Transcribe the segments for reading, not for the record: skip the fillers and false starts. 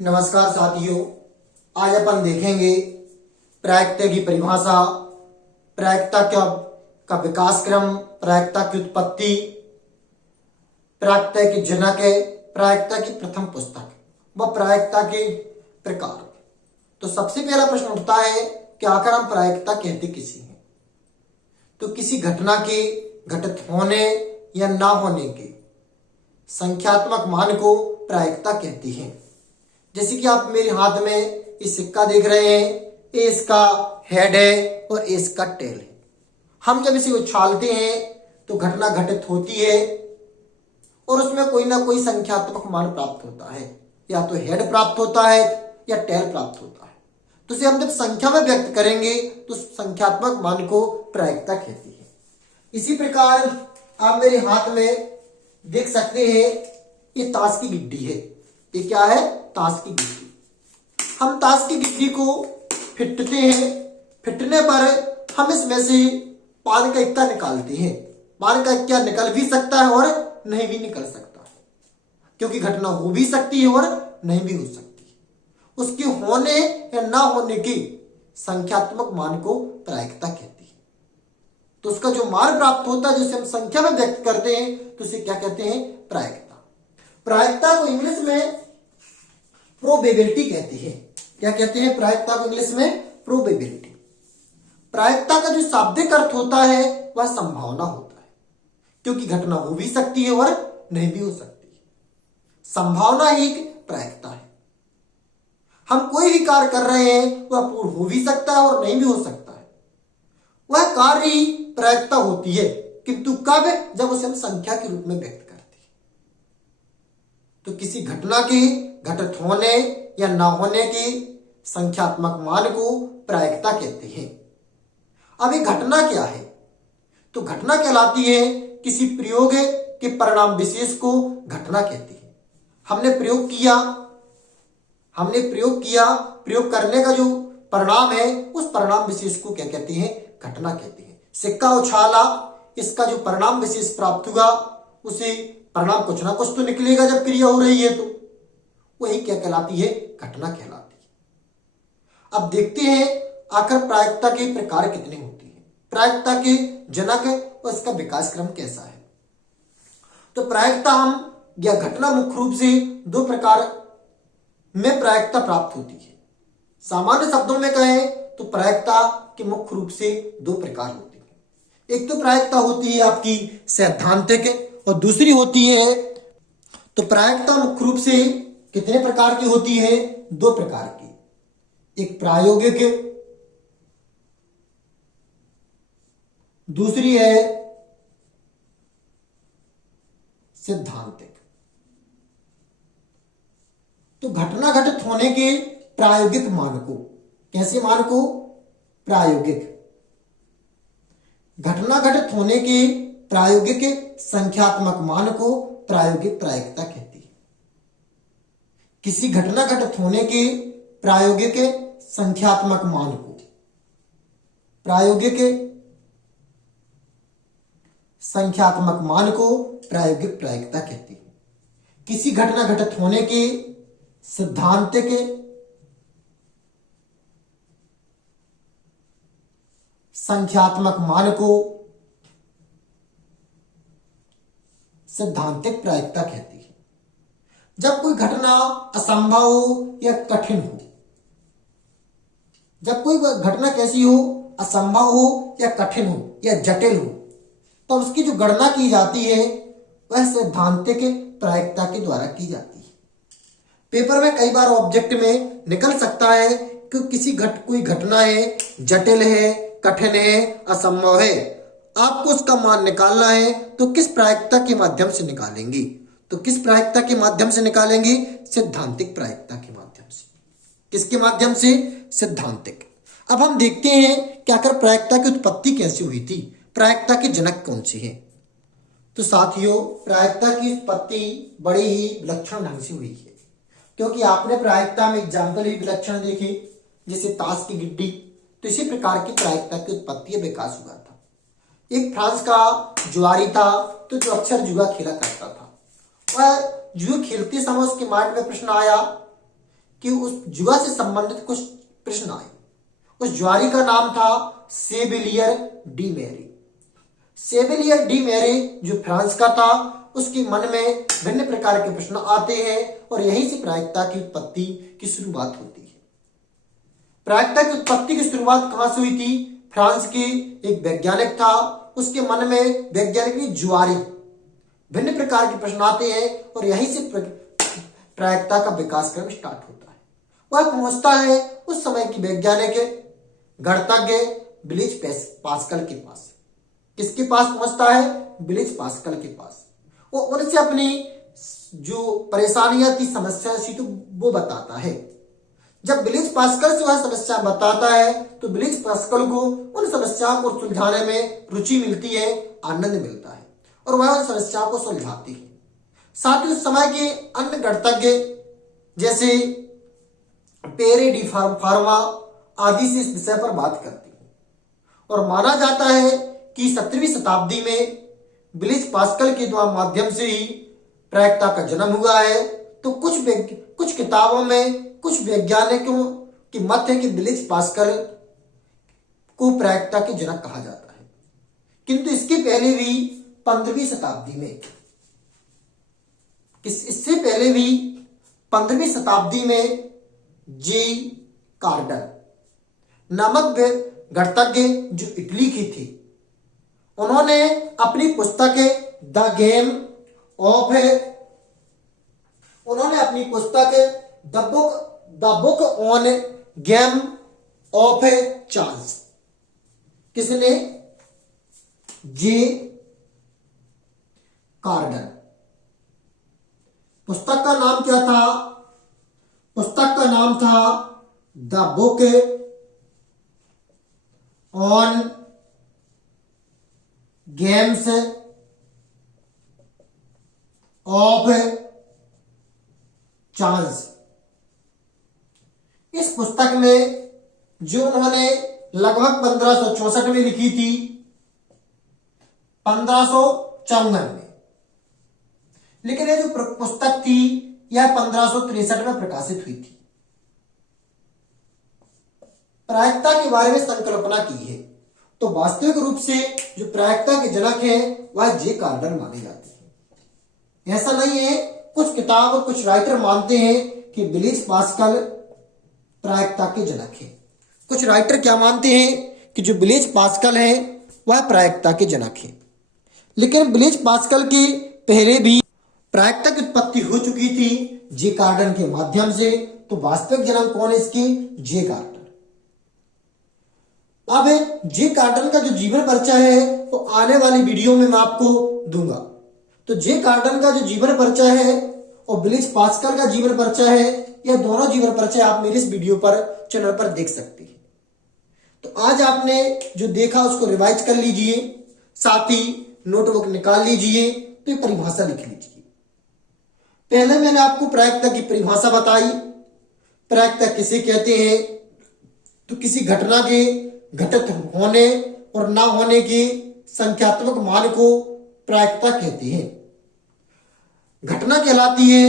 नमस्कार साथियों, आज अपन देखेंगे प्रायिकता की परिभाषा, प्रायिकता का विकास क्रम, प्रायिकता की उत्पत्ति, प्रायिकता के जनक, प्रायिकता की प्रथम पुस्तक व प्रायिकता के प्रकार। तो सबसे पहला प्रश्न उठता है कि आखिर हम प्रायिकता कहते किसी हैं? तो किसी घटना के घटित होने या ना होने के संख्यात्मक मान को प्रायिकता कहती हैं। जैसे कि आप मेरे हाथ में ये सिक्का देख रहे हैं, ये इसका हेड है और ये इसका टेल है। हम जब इसे उछालते हैं तो घटना घटित होती है और उसमें कोई ना कोई संख्यात्मक मान प्राप्त होता है, या तो हेड प्राप्त होता है या टेल प्राप्त होता है। तो इसे हम जब संख्या में व्यक्त करेंगे तो संख्यात्मक मान को प्रायिकता कहती है। इसी प्रकार आप मेरे हाथ में देख सकते हैं, ये ताश की गिड्डी है। ये क्या है? ताश की गिड्डी। हम ताश की गिड्डी को फिटते हैं, फिटने पर हम इसमें से पान का इक्का निकालते हैं। पान का इक्का निकल भी सकता है और नहीं भी निकल सकता है, क्योंकि घटना हो भी सकती है और नहीं भी हो सकती है। उसके होने या ना होने की संख्यात्मक मान को प्रायिकता कहती है। तो उसका जो मान प्राप्त होता है, जिसे हम संख्या में व्यक्त करते हैं, तो उसे क्या कहते हैं? प्रायिकता। प्रायिकता को इंग्लिश में प्रोबेबिलिटी कहते हैं। क्या कहते हैं प्रायिकता को इंग्लिश में? प्रोबेबिलिटी। प्रायिकता का जो शाब्दिक अर्थ होता है वह संभावना होता है, क्योंकि घटना हो भी सकती है और नहीं भी हो सकती है। संभावना एक प्रायिकता है। हम कोई भी कार्य कर रहे हैं, वह पूर्ण हो भी सकता है और नहीं भी हो सकता है। वह कार्य ही प्रायिकता होती है, किंतु कब? जब उसे हम संख्या के रूप में व्यक्त करते हैं। तो किसी घटना के घटित होने या ना होने के संख्यात्मक मान को प्रायिकता कहते हैं। अब ये घटना क्या है? तो घटना कहलाती है किसी प्रयोग के परिणाम विशेष को घटना कहती है। हमने प्रयोग किया, प्रयोग करने का जो परिणाम है, उस परिणाम विशेष को क्या कहते हैं? घटना कहते हैं। सिक्का उछाला, इसका जो परिणाम विशेष प्राप्त हुआ, उसे परिणाम कुछ ना कुछ तो निकलेगा जब क्रिया हो रही है, तो वही क्या कहलाती है? घटना कहलाती है। अब देखते हैं आखिर प्रायिकता के प्रकार कितने होते हैं, प्रायिकता के जनक और इसका विकास क्रम कैसा है। तो प्रायिकता या घटना मुख्य रूप से दो प्रकार में प्रायिकता प्राप्त होती है। सामान्य शब्दों में कहें तो प्रायिकता के मुख्य रूप से दो प्रकार होती है। एक तो प्रायिकता होती है आपकी सैद्धांतिक और दूसरी होती है, तो प्रायिकता मुख्य रूप से कितने प्रकार की होती है? दो प्रकार की। एक प्रायोगिक, दूसरी है सिद्धांतिक। तो घटना घटित होने के प्रायोगिक मान को, कैसे मान को? प्रायोगिक। घटना घटित होने के प्रायोगिक संख्यात्मक मान को प्रायोगिक प्रायिकता कहती है। किसी घटना घटित होने के प्रायोगिक संख्यात्मक मान को प्रायोगिक संख्यात्मक मान को प्रायोगिक प्रायिकता कहती है। किसी घटना घटित होने के सिद्धांतिक संख्यात्मक मान को सिद्धांतिक प्रायिकता कहती है। जब कोई घटना असंभव हो या कठिन हो, जब कोई घटना कैसी हो? असंभव हो या कठिन हो या जटिल हो, तो उसकी जो गणना की जाती है वह सैद्धांतिक प्रायिकता के द्वारा की जाती है। पेपर में कई बार ऑब्जेक्ट में निकल सकता है कि कोई घटना है, जटिल है, कठिन है, असंभव है, आपको उसका मान निकालना है, तो किस प्रायिकता के माध्यम से निकालेंगे? तो किस प्रायिकता के माध्यम से निकालेंगे? सिद्धांतिक प्रायिकता के माध्यम से। किसके माध्यम से? सिद्धांतिक। अब हम देखते हैं कि आखिर प्रायिकता की उत्पत्ति कैसे हुई थी, प्रायिकता के जनक कौन से हैं। तो साथियों, प्रायिकता की उत्पत्ति बड़ी ही विलक्षण ढंग से हुई है, क्योंकि आपने प्रायिकता में एग्जाम्पल ही विलक्षण देखे, जैसे ताश की गिड्डी। तो इसी प्रकार की प्रायिकता की उत्पत्ति या विकास हुआ था। एक फ्रांस का जुआरी था, तो जो अक्सर जुआ खेला करता था, वह जुए खेलते समय उसके माइंड में प्रश्न आया कि उस जुआ से संबंधित कुछ प्रश्न आए। उस जुआरी का नाम था सेविलियर डी मेरी। सेविलियर डी मेरी जो फ्रांस का था, उसके मन में भिन्न प्रकार के प्रश्न आते हैं और यहीं से प्रायिकता की उत्पत्ति की शुरुआत होती है। प्रायिकता की उत्पत्ति की शुरुआत कहां से हुई थी? फ्रांस के एक वैज्ञानिक था, उसके मन में वैज्ञानिक की जुआरी भिन्न प्रकार के प्रश्न आते हैं और यहीं से प्रायिकता का विकास क्रम स्टार्ट होता है। वह पहुंचता है उस समय की वैज्ञानिक गणितज्ञ ब्लीज पास्कल के पास। किसके पास पहुंचता है? ब्लीज पास्कल के पास। वो उनसे अपनी जो परेशानियां थी, समस्या थी, तो वो बताता है। जब ब्लीज पास्कल से वह समस्या बताता है तो ब्लीज पास्कल को उन समस्याओं को सुलझाने में रुचि मिलती है, आनंद मिलता है और वह उन समस्याओं को सुलझाती है। साथ ही उस समय के अन्य गणितज्ञ जैसे पेरे डी फार्मा आदि से इस विषय पर बात करती है और माना जाता है कि 17वीं शताब्दी में ब्लीज पास्कल के द्वारा माध्यम से ही प्रायिकता का जन्म हुआ है। तो कुछ किताबों में कुछ वैज्ञानिकों की मत है कि ब्लीज पास्कल को प्रायिकता के जनक कहा जाता है, किंतु इसके पहले भी 15वीं शताब्दी में इससे पहले भी 15वीं शताब्दी में जी कार्डन नामक गणितज्ञ जो इटली की थी, उन्होंने अपनी पुस्तक the book on game of chance, किसने? जे कार्डन। पुस्तक का नाम क्या था? पुस्तक का नाम था the book on games of chance. इस पुस्तक में जो उन्होंने लगभग 1564 में लिखी थी, 1554 में, लेकिन ये जो पुस्तक थी यह 1563 में प्रकाशित हुई थी। प्रायिकता के बारे में संकल्पना की है तो वास्तविक रूप से जो प्रायिकता के जनक है वह जे कार्डन माने जाते हैं। ऐसा नहीं है, कुछ किताब और कुछ राइटर मानते हैं कि ब्लीज पास्कल प्रायिकता के जनक है। कुछ राइटर क्या मानते हैं कि जो ब्लीज पास्कल है वह प्रायिकता के जनक है, लेकिन ब्लीज पास्कल के पहले भी प्रायिकता की उत्पत्ति हो चुकी थी जे कार्डन के माध्यम से। तो वास्तविक जनक कौन है इसकी? जे कार्डन। अब जे कार्डन का जो जीवन परिचय है वो आने वाली वीडियो में मैं आपको दूंगा। तो जे कार्डन का जो जीवन परिचय है और ब्लीज पास्कल का जीवन परिचय है, यह दोनों जीवन परिचय आप मेरे इस वीडियो पर चैनल पर देख सकते हैं। तो आज आपने जो देखा उसको रिवाइज कर लीजिए, साथ ही नोटबुक निकाल लीजिए, तो ये परिभाषा लिख लीजिए। पहले मैंने आपको प्रायिकता की परिभाषा बताई। प्रायिकता किसे कहते हैं? तो किसी घटना के घटित होने और ना होने के संख्यात्मक मान को प्रायिकता कहते हैं। घटना कहलाती है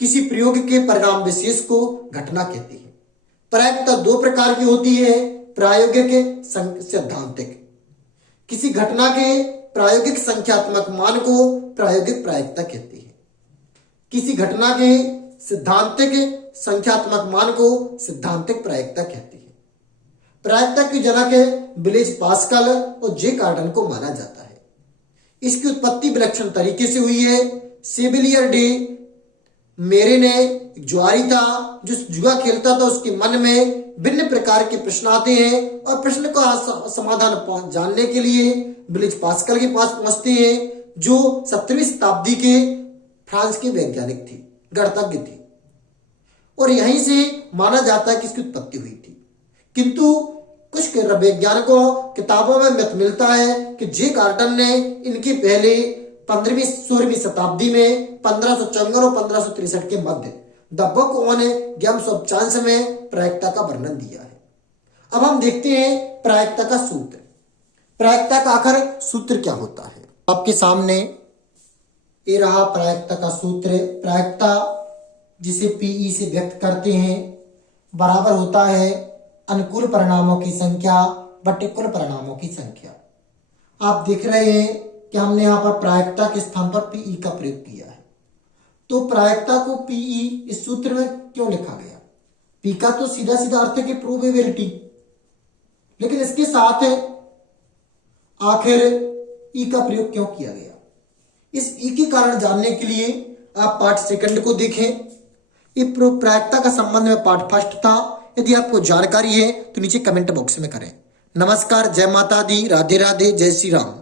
किसी प्रयोग के परिणाम विशेष को घटना कहते हैं। प्रायिकता दो प्रकार की होती है, प्रायोगिक, सैद्धांतिक। किसी घटना के प्रायोगिक संख्यात्मक मान को प्रायोगिक प्रायिकता कहते हैं। किसी घटना के सिद्धांतिक संख्यात्मक मान को सिद्धांतिक प्रायिकता कहते हैं। प्रायिकता के जनक ब्लीज पास्कल और जे कार्डन को माना जाता है। इसकी उत्पत्ति विलक्षण तरीके से हुई है। सेविलियर डे मेरे ने जुआरी था जो जुआ खेलता था, उसके मन में भिन्न प्रकार के प्रश्न आते हैं और प्रश्न का समाधान जानने के लिए ब्लीज पास्कल के पास पहुंचते हैं, जो 17वीं शताब्दी के फ्रांस के वैज्ञानिक थे, गणितज्ञ थे, और यहीं से माना जाता है कि इसकी उत्पत्ति हुई थी। किंतु कुछ वैज्ञानिकों किताबों में मत मिलता है कि जे कार्डन ने इनके पहले 16वीं शताब्दी में 1554 और 1563 के मध्य the book on games of chance में प्रायिकता का वर्णन दिया है। अब हम देखते हैं प्रायिकता का सूत्र। प्रायिकता का आखिर सूत्र क्या होता है? आपके सामने ये रहा प्रायिकता का सूत्र। प्रायिकता जिसे पीई से व्यक्त करते हैं बराबर होता है अनुकूल परिणामों की संख्या बटे कुल परिणामों की संख्या। आप देख रहे हैं कि हमने यहाँ पर प्रायिकता के स्थान पर पीई का प्रयोग किया है। तो प्रायिकता को पीई इस सूत्र में क्यों लिखा गया? पी का तो सीधा सीधा अर्थ है कि प्रोबेबिलिटी, लेकिन इसके साथ आखिर ई का प्रयोग क्यों किया गया? इस ई के कारण जानने के लिए आप पाठ सेकंड को देखें। ये प्रायिकता का संबंध में पाठ फर्स्ट था। यदि आपको जानकारी है तो नीचे कमेंट बॉक्स में करें। नमस्कार, जय माता दी, राधे राधे, जय श्री राम।